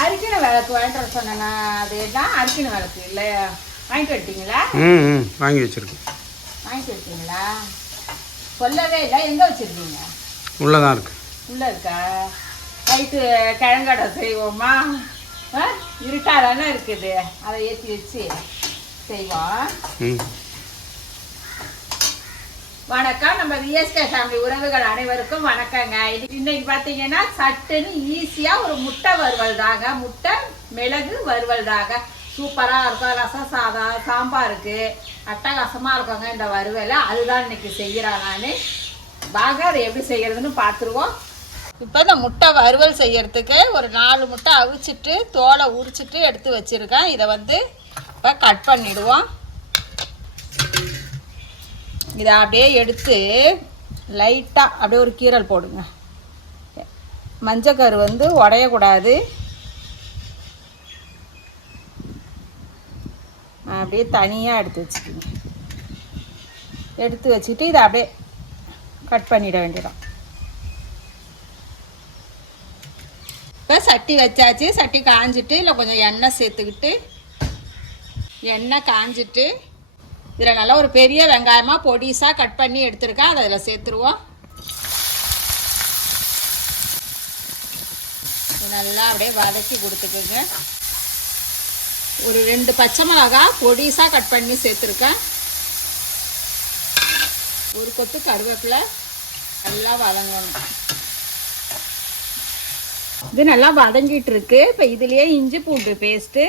அரிக்கின விளக்கு வாங்கிட்டு சொன்னேன். அது என்ன அரிக்கின விளக்கு இல்லை, வாங்கிட்டு வந்துட்டீங்களா? வாங்கி வச்சிருக்கேன். வாங்கிட்டு வச்சிங்களா? சொல்லவே இல்லை. எங்கே வச்சுருக்கீங்க? உள்ளதான் இருக்கு. உள்ளே இருக்கா? நைட்டு கிழங்கடை செய்வோமா? இருட்டாதானே இருக்குது, அதை ஏற்றி வச்சு செய்வோம். வணக்கம். நம்ம விஎஸ்கே ஃபேமிலி உறவுகள் அனைவருக்கும் வணக்கங்க. இன்னைக்கு பார்த்தீங்கன்னா சட்டுன்னு ஈஸியாக ஒரு முட்டை வறுவல் தாங்க. முட்டை மிளகு வறுவல் தாங்க. சூப்பராக இருக்கும். ரசம் சாதம் சாம்பாருக்கு அட்டகாசமாக இருக்குங்க இந்த வறுவல். அதுதான் இன்னைக்கு செய்கிறேன் நான். வாங்க அதை எப்படி செய்கிறதுன்னு பார்த்துருவோம். இப்போ இந்த முட்டை வறுவல் செய்யறதுக்கு ஒரு 4 முட்டை அவிச்சிட்டு தோலை உரிச்சிட்டு எடுத்து வச்சுருக்கேன். இதை இப்போ கட் பண்ணிவிடுவோம். இதை அப்படியே எடுத்து லைட்டாக அப்படியே ஒரு கீரல் போடுங்க. மஞ்சக்கரு உடையக்கூடாது. அப்படியே தனியாக எடுத்து வச்சுக்கோங்க. எடுத்து வச்சுட்டு இதை அப்படியே கட் பண்ணிட வேண்டியதான். இப்போ சட்டி வச்சாச்சு. சட்டி காஞ்சிட்டு இல்லை கொஞ்சம் எண்ணெய் சேர்த்துக்கிட்டு, எண்ணெய் காஞ்சிட்டு இதில் நல்லா ஒரு பெரிய வெங்காயமாக பொடிசாக கட் பண்ணி எடுத்துருக்கேன். அதை அதில் சேர்த்துருவோம். நல்லா அப்படியே வதக்கி கொடுத்துக்குங்க. ஒரு 2 பச்சை மிளகா பொடிசாக கட் பண்ணி சேர்த்துருக்கேன். ஒரு கொத்து கருவேப்பிலை நல்லா வதங்கணும். இது நல்லா வதங்கிட்டு இருக்கு. இப்போ இதுலேயே இஞ்சி பூண்டு பேஸ்ட்டு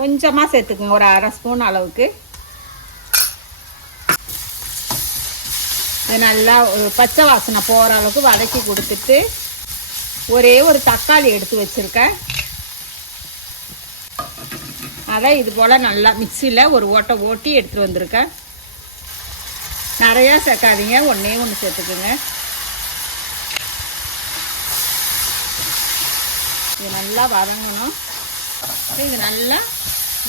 கொஞ்சமாக சேர்த்துக்குங்க, ஒரு 1/2 ஸ்பூன் அளவுக்கு. இது நல்லா ஒரு பச்சை வாசனை போகிற அளவுக்கு வதக்கி கொடுத்துட்டு ஒரே ஒரு தக்காளி எடுத்து வச்சுருக்கேன். அதை இது போல் நல்லா மிக்சியில் ஒரு ஓட்டை ஓட்டி எடுத்துகிட்டு வந்திருக்கேன். நிறையா சேர்க்காதீங்க, ஒன்றே ஒன்று சேர்த்துக்குங்க. இது நல்லா வதங்கணும். இது நல்லா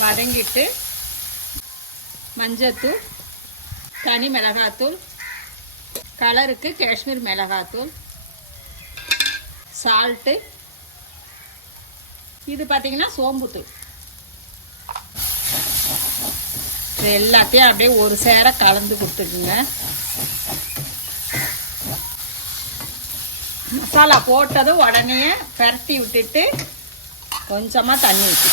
வதங்கிட்டு மஞ்சத்தூள், தனி மிளகாத்தூள், கலருக்கு காஷ்மீர் மிளகாத்தூள், சால்ட்டு, இது பார்த்தீங்கன்னா சோம்புத்தூள். இது எல்லாத்தையும் அப்படியே ஒரு சேர கலந்து கொடுத்துக்குங்க. மசாலா போட்டது உடனே பரட்டி விட்டுட்டு கொஞ்சமாக தண்ணி ஊற்றி,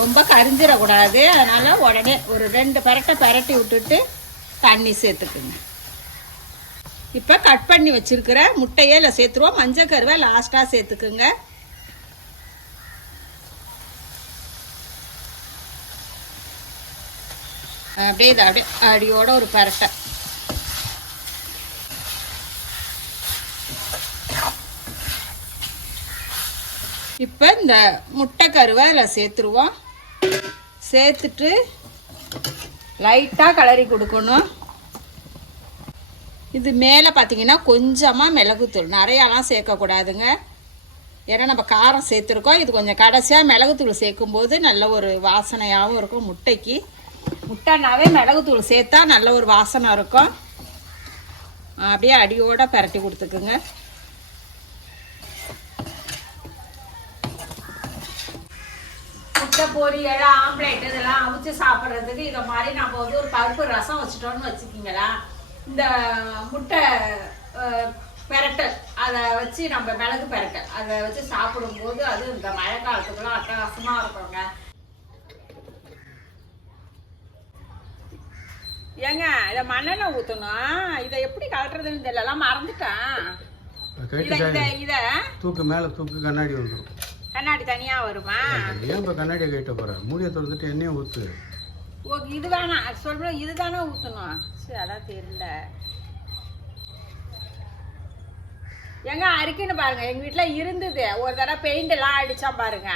ரொம்ப கரிஞ்சிடக்கூடாது. அதனால் உடனே ஒரு 2 பரட்டை பரட்டி விட்டுட்டு தண்ணி சேர்த்துக்குங்க. இப்போ கட் பண்ணி வச்சுருக்கிற முட்டையே இல்லை சேர்த்துருவோம். மஞ்சள் கருவை லாஸ்ட்டாக சேர்த்துக்குங்க. அப்படியே இதை அப்படியே அடியோட ஒரு பரட்டை. இப்போ இந்த முட்டை கருவை அதில் சேர்த்துருவோம். சேர்த்துட்டு லைட்டாக கிளறி கொடுக்கணும். இது மேலே பார்த்தீங்கன்னா கொஞ்சமாக மிளகுத்தூள், நிறையாலாம் சேர்க்கக்கூடாதுங்க. ஏன்னா நம்ம காரம் சேர்த்துருக்கோம். இது கொஞ்சம் கடைசியாக மிளகுத்தூள் சேர்க்கும்போது நல்ல ஒரு வாசனையாகவும் இருக்கும். முட்டைக்கு முட்டைனாவே மிளகுத்தூள் சேர்த்தா நல்ல ஒரு வாசனை இருக்கும். அப்படியே அடியோட பரட்டி கொடுத்துக்குங்க. முட்டை பொரியல், ஆம்லேட் இதெல்லாம் அவிச்சு சாப்பிட்றதுக்கு இதை மாதிரி நம்ம ஒரு பருப்பு ரசம் வச்சுட்டோன்னு வச்சுக்கிங்களா, இந்த முட்டை பெரட்டல் அதை வச்சு நம்ம மிளகு பெரட்டல் அதை வச்சு சாப்பிடும்போது அது இந்த மழை காலத்துக்குலாம் அட்டகாசமாக இருக்குங்க. ஏங்க இதை மண்ணெண்ணெய் ஊற்றணும். இதை எப்படி கலட்டுறதுன்னு தெரியலாம், மறந்துட்டேன். இதை தூக்கு மேலே தூக்கு கண்ணாடி வந்துடும். கண்ணாடி தனியாக வருமா? ஏன் இப்போ கண்ணாடியை கட்ட போகிறேன்? மூடியை திறந்துட்டு எண்ணெயை ஊற்று. ஓகே, இது வேணாம் சொல்கிறோம். இது தானே ஊற்றணும். சரி, அதான் தெரியல. எங்க அரிக்குன்னு பாருங்க. எங்கள் வீட்டில் இருந்தது. ஒரு தடவை பெயிண்ட் எல்லாம் அடித்தா பாருங்க.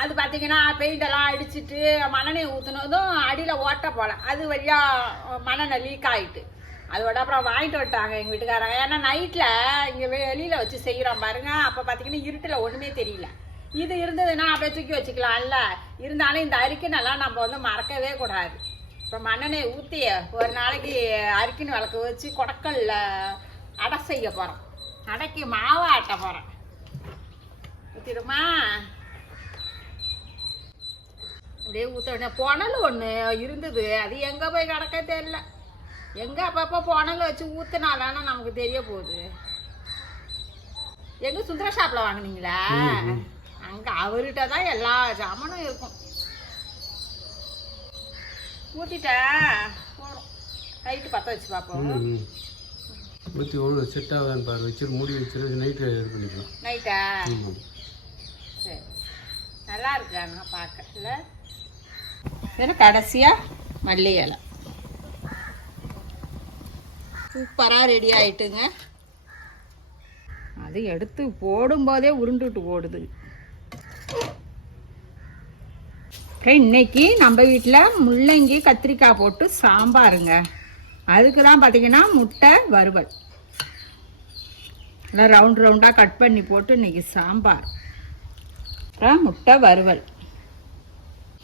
அது பார்த்தீங்கன்னா பெயிண்ட் எல்லாம் அடிச்சுட்டு மண்ணெண்ணெய் ஊற்றுனதும் அடியில் ஓட்ட போல அது வழியாக மண்ணெண்ணெய் லீக் ஆகிட்டு அதோட அப்புறம் வாங்கிட்டு வந்துட்டாங்க எங்கள் வீட்டுக்காரங்க. ஏன்னா நைட்டில் இங்கே வெளியில் வச்சு செய்கிறோம் பாருங்க. அப்போ பார்த்தீங்கன்னா இருட்டில் ஒன்றுமே தெரியல. இது இருந்ததுன்னா அப்படியே தூக்கி வச்சுக்கலாம்ல. இருந்தாலும் இந்த அரிக்கனெல்லாம் நம்ம மறக்கவே கூடாது. இப்போ மண்ணெண்ணெய் ஊற்றி ஒரு நாளைக்கு அரிக்கின்னு விளக்கு வச்சு கொடக்கல்ல அடை செய்ய போகிறோம். அடைக்கு மாவு ஆட்ட போகிறேன். ஊற்றிடுமா? அப்படியே ஊற்ற புனல் ஒன்று இருந்தது, அது எங்கே போய் கிடக்க தெரியல. எங்கே அப்பப்போ புனல் வச்சு ஊற்றினாலான நமக்கு தெரிய போகுது. எங்கே சுந்தர ஷாப்பில் வாங்கினீங்களா? அங்கே அவர்கிட்ட தான் எல்லா ஜாமானும் இருக்கும். ஊற்றிட்டா போகிறோம். லைட்டு பற்ற வச்சு பார்ப்போம். ஊற்றி ஒன்று செட் ஆகுதான்னு பாரு. வச்சு மூடி வச்சுரு. நைட்டு இது பண்ணிக்கலாம். நைட்டா? சரி, நல்லா இருக்கு. ஆனால் பார்க்க இல்லை. ஏன்னா கடைசியாக மல்லி இலை சூப்பராக ரெடி ஆகிட்டுங்க. அது எடுத்து போடும்போதே உருண்டுட்டு ஓடுது. இன்னைக்கு நம்ம வீட்டில் முள்ளங்கி கத்திரிக்காய் போட்டு சாம்பாருங்க. அதுக்கு தான் பார்த்தீங்கன்னா முட்டை வறுவல் எல்லாம் ரவுண்ட் ரவுண்டாக கட் பண்ணி போட்டு இன்னைக்கு சாம்பார், அப்புறம் முட்டை வறுவல்.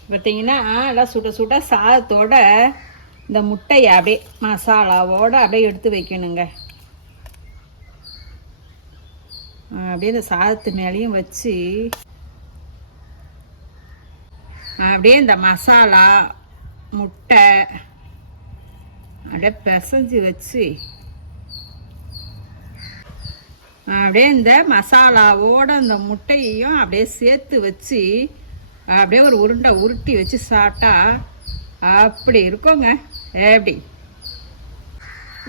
பார்த்தீங்கன்னா எல்லாம் சுட சுட சாதத்தோட இந்த முட்டையை அப்படியே மசாலாவோடு அப்படியே எடுத்து வைக்கணுங்க. அப்படியே இந்த சாதத்து மேலேயும் வச்சு அப்படியே இந்த மசாலா முட்டை அப்படியே பிசைஞ்சு வச்சு அப்படியே இந்த மசாலாவோட இந்த முட்டையையும் அப்படியே சேர்த்து வச்சு அப்படியே ஒரு உருண்டை உருட்டி வச்சு சாப்பிட்டா அப்படி இருக்குங்க. எப்படி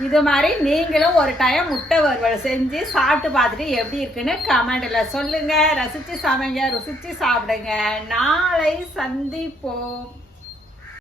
இது மாதிரி நீங்களும் ஒரு டைம் முட்டை வறுவல் செஞ்சு சாப்பிட்டு பார்த்துட்டு எப்படி இருக்குன்னு கமெண்ட்ல சொல்லுங்க. ரசிச்சு சமைங்க, ருசிச்சு சாப்பிடுங்க. நாளை சந்திப்போம்.